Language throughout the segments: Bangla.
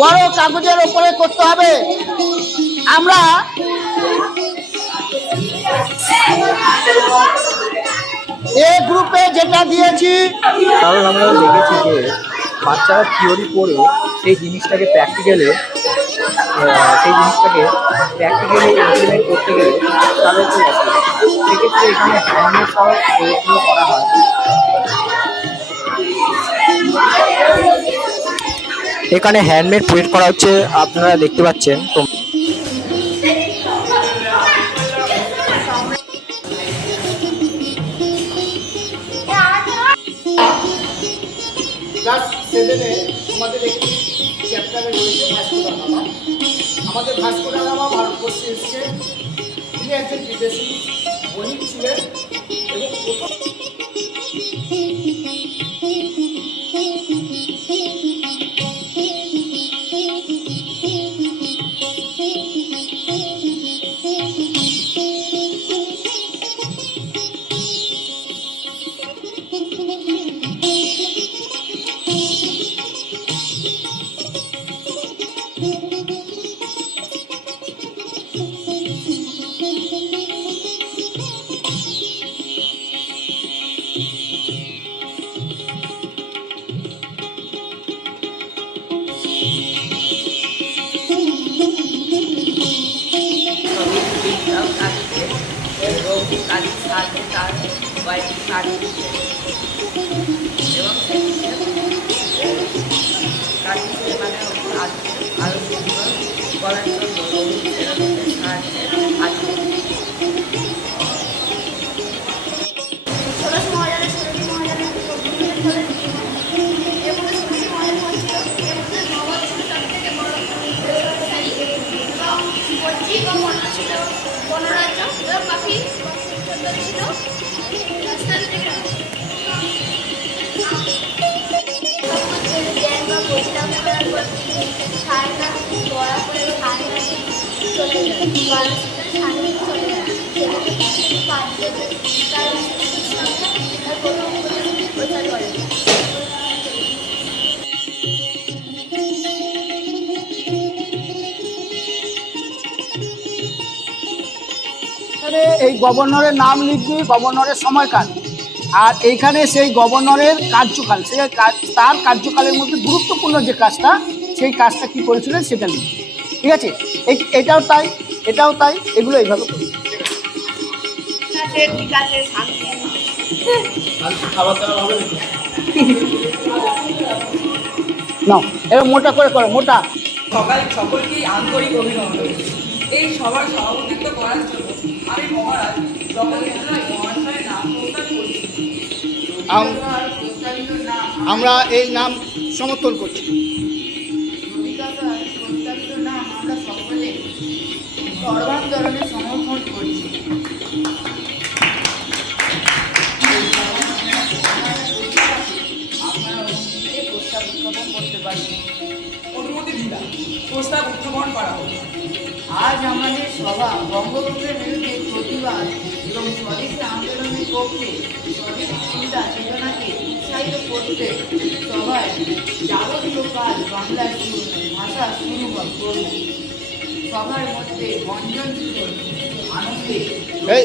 বড় কাগজের ওপরে করতে হবে। আমরা এ গ্রুপে যেটা দিয়েছি, কারণ আমরা দেখেছি যে বাচ্চারা থিওরি পড়েও সেই জিনিসটাকে প্র্যাকটিক্যালি ইমপ্লিমেন্ট করতে গেলে তাদের খুব অসুবিধা। সেক্ষেত্রে এখানে হ্যান্ডমেড সহ প্রয়োগগুলো করা হয়। এখানে হ্যান্ডমেড প্লেট করা হচ্ছে, আপনারা দেখতে পাচ্ছেন। তো ক্লাস 7-এ আমাদের একটি চ্যাপ্টারে রয়েছে ভাস্কো দা গামা। আমাদের ভাস্কো দা গামা ভারতবর্ষে এসছে। তিনি একজন বিদেশি বণিক ছিলেন এবং এই গভর্নরের নাম লিখবি, গভর্নরের সময়কাল, আর এইখানে সেই গভর্নরের কার্যকাল, সে তার কার্যকালের মধ্যে গুরুত্বপূর্ণ যে কাজটা, সেই কাজটা কি করেছিলেন সেটা লিখবি। ঠিক আছে? এটাও তাই, এটাও তাই, এগুলো এইভাবে করি। ঠিক আছে, নাও এবার মোটা করে করো, মোটা। সকলকেই আন্তরিক অভিনন্দন। এই সভার সভাপতিত্ব করার জন্য আমি মহারাজ মহাশয়ের নাম প্রস্তাব করছি। আমরা এই নাম সমর্থন করছি। প্রস্তাবিত নাম আমরা সকলে সর্বান্তরণে সমর্থন করছি। আপনারা অনুমতিতে প্রস্তাব উত্থাপন করতে পারেন। অনুমতি দিলাম, প্রস্তাব উত্থাপন করা হোক। আজ আমাদের সভা বঙ্গবন্ধুর বিরুদ্ধে প্রতিবাদ এবং স্বদেশী আন্দোলনের পক্ষে স্বদেশী চিন্তা চেতনাকে উৎসাহিত করতে সভায় যাবতীয় কাজ বাংলার ভাষা শুরু করব। সবার মধ্যে বঞ্জন ছিল আনন্দে ভাই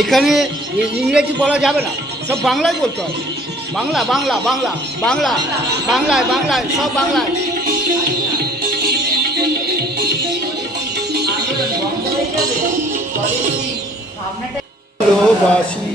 এখানে ইংরেজি বলা যাবে না, সব বাংলায় বলতে হবে। বাংলা বাংলা বাংলা বাংলা বাংলায় বাংলায় সব বাংলায়। ভালোবাসি